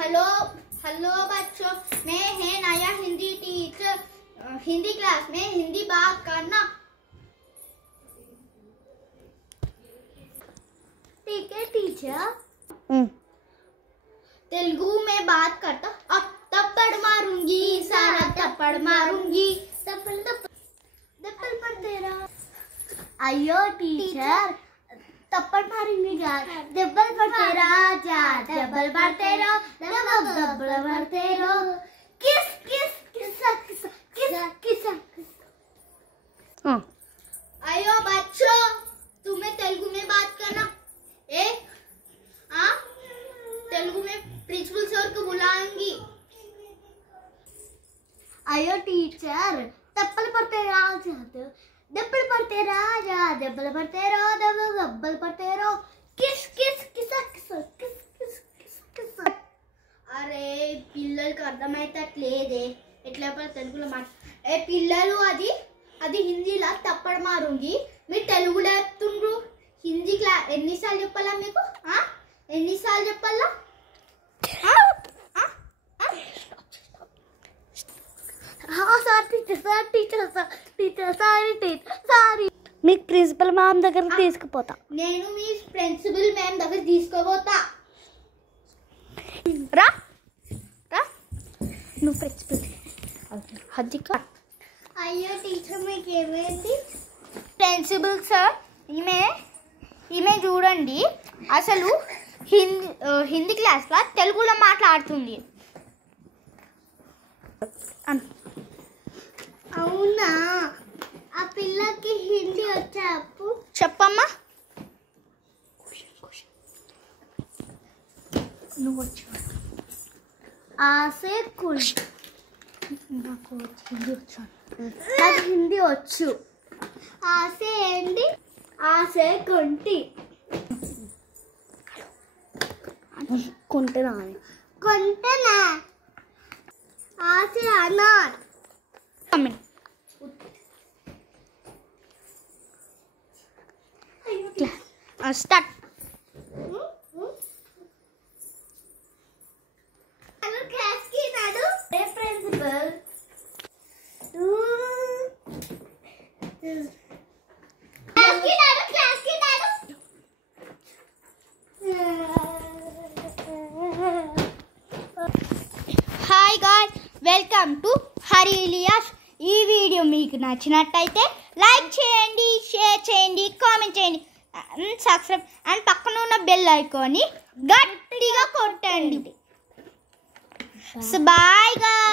Hello hello बच्चों, मैं है नया हिंदी टीचर। हिंदी क्लास में हिंदी बात करना। ठीक है टीचर। तेलुगु में बात करता। अब थप्पड़ मारूंगी, सारा थप्पड़ मारूंगी। थप्पड़ पर तेरा। अयो टीचर, थप्पड़ मारूंगी जा। डबल पर तेरा जा, डबल पर तेरा, डबल पर तेरा। किस किस किसा किसा किसा किसा। अयो बच्चों, तुम्हें तेलुगु में बात करना। तेलुगु में प्रिंसिपल सर को बुलाएंगी। अयो टीचर, थप्पड़ पर तेरा जा, डबल पर तेरा जा, डबल पर तेरा, डबल पर तेरा। किस किस किसा किसा किस किस किस किसा। अरे పిల్లలకు అర్థమైతట్లేదే, ఎట్లా పడ తెలుగులో మాట. ఏ పిల్లలు, అది హిందీలో తప్పడ మారుంగి, మీరు తెలుగులో చెప్తుండ్రు. హిందీ క్లాస్ ఎన్నిసార్లు చెప్పాలా మీకు? ఎన్నిసార్లు చెప్పాలా? మీకు ప్రిన్సిపల్ మ్యామ్ దగ్గరికి తీసుకుపోతా. నేను మీ ప్రిన్సిపల్ మ్యామ్ దగ్గర తీసుకోపోతా. రా రా, నువ్వు ప్రిన్సిపల్ హద్దిక. అయ్యో టీచర్, మీకు ఏమైంది? ప్రిన్సిపల్ సార్, ఈమె చూడండి, అసలు హిందీ క్లాస్లో తెలుగులో మాట్లాడుతుంది. అవునా? ఆ పిల్లకి హిందీ వచ్చా? చెప్పమ్మా. నువ్వు వచ్చి ఆసే కుష్. నాకు హిందీ వచ్చాను. నాకు హిందీ వచ్చు. ఆసే ఏంటి? ఆసే కొంటి. కొంటనా? కొంటనా? ఆసే అనార్. స్టార్ట్. హలో క్లాస్ కి నాడు ప్రిన్సిపల్. క్లాస్ కి నాడు. Hi guys, welcome to Hari Ilias. ఈ వీడియో మీకు నచ్చినట్టయితే లైక్ చేయండి, షేర్ చేయండి, కామెంట్ చేయండి, సబ్స్క్రైబ్ అండ్ పక్కన ఉన్న బెల్ ఐకాన్ని గట్టిగా కొట్టండి. Bye guys.